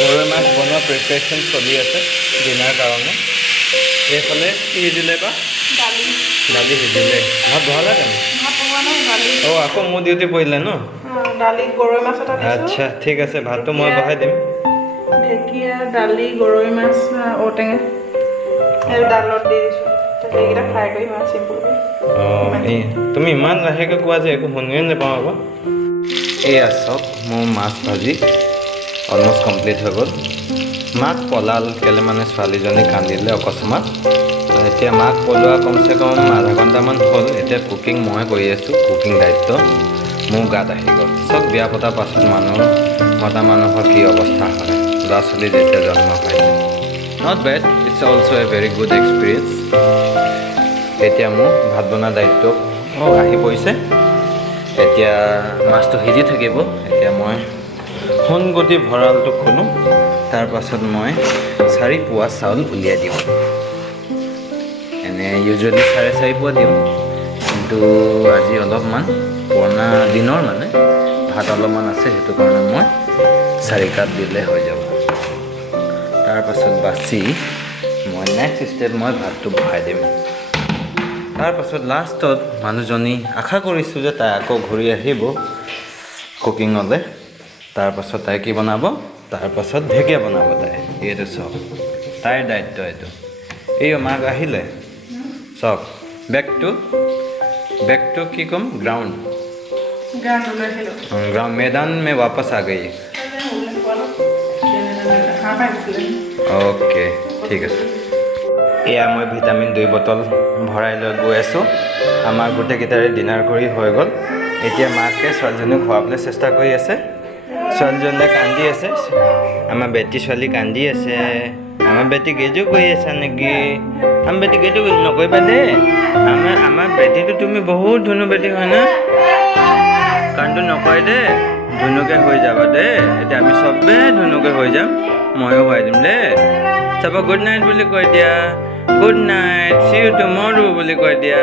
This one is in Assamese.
গৰৈ মাছ বনোৱা প্ৰিপাৰেশ্যন চলি আছে ডিনাৰ কাৰণে। এইফালে কি দিলে বা দালি সিজিলে। ভাত বহালা তেনে? অঁ আকৌ মোৰ ডিউটি পৰিলে ন? দালি গৰৈ মাছ এটা দিছোঁ। আচ্ছা ঠিক আছে, ভাতটো মই বহাই দিম। ঢেকীয়া দালি গৰৈ মাছ ঔটেঙা আৰু দালত দি দিছোঁ। সেইকেইটা ফ্ৰাই কৰি ইমান চিম্পুলকৈ। অঁ তুমি ইমান লাহেকৈ কোৱা যে একো শুনিয়ে নাপাওঁ আকৌ। এয়া চব মোৰ মাছ ভাজি অলমষ্ট কমপ্লিট হৈ গ'ল। মাক পলাল কেলে মানে ছোৱালীজনী কান্দিলে অকস্মাত। এতিয়া মাক পলোৱা কমচে কম আধা ঘণ্টামান হ'ল। এতিয়া কুকিং মই কৰি আছোঁ, কুকিং দায়িত্ব মোৰ গাত আহি গ'ল। চব বিয়া পতাৰ পাছত মতা মানুহৰ কি অৱস্থা হয়, ল'ৰা ছোৱালী যেতিয়া জন্ম হয়। Not bad, it's also' a very good experience. এতিয়া মোৰ ভাত বনোৱা দায়িত্ব আহি পৰিছে। এতিয়া মাছটো সিজি থাকিব। এতিয়া মই সোণগুটি ভঁৰালটো খোলোঁ, তাৰপাছত মই 4 পোৱা চাউল উলিয়াই দিওঁ। এনে ইউজুৱেলি 4.5 পোৱা দিওঁ, কিন্তু আজি অলপমান পুৰণা দিনৰ মানে ভাত অলপমান আছে, সেইটো কাৰণে মই 4 কাপ দিলে হৈ যাব। তাৰপাছত বাচি মই নেক্সট ষ্টেপ মই ভাতটো বহাই দিম। তাৰপাছত লাষ্টত মানুহজনী আশা কৰিছোঁ যে তাই আকৌ ঘূৰি আহিব কুকিঙলৈ। তাৰপাছত তাই কি বনাব? তাৰপাছত ঢেকীয়া বনাব তাই। এইটো চব তাইৰ দায়িত্ব এইটো। এই মাক আহিলে চক बैक टू की कम ग्राउंड मैदान में वापस आ गई। ओके ठीक আছে। এয়া মই ভিটামিন 2 বটল ভৰাই লৈ গৈ আছোঁ। আমাৰ গোটেইকেইটাৰে ডিনাৰ কৰি হৈ গ'ল। এতিয়া মাকে ছোৱালীজনীক খোৱাবলৈ চেষ্টা কৰি আছে। ছোৱালীজনীয়ে কান্দি আছে, আমাৰ বেটি ছোৱালী কান্দি আছে। আমাৰ বেটি গেজু কৰি আছা নেকি? আমাৰ বেটি গেজু নকৰিবা দেই। আমাৰ বেটিটো তুমি বহুত ধুনু বেটি হয় না, কান্দো নকৰে দেই। ধুনুকে হৈ যাবা দেই। এতিয়া আমি চবে ধুনুকে হৈ যাম, ময়ো হোৱাই দিম দেই। চাবা গুড নাইট বুলি কৈ দিয়া, good night, see you tomorrow বুলি কৈ দিয়া।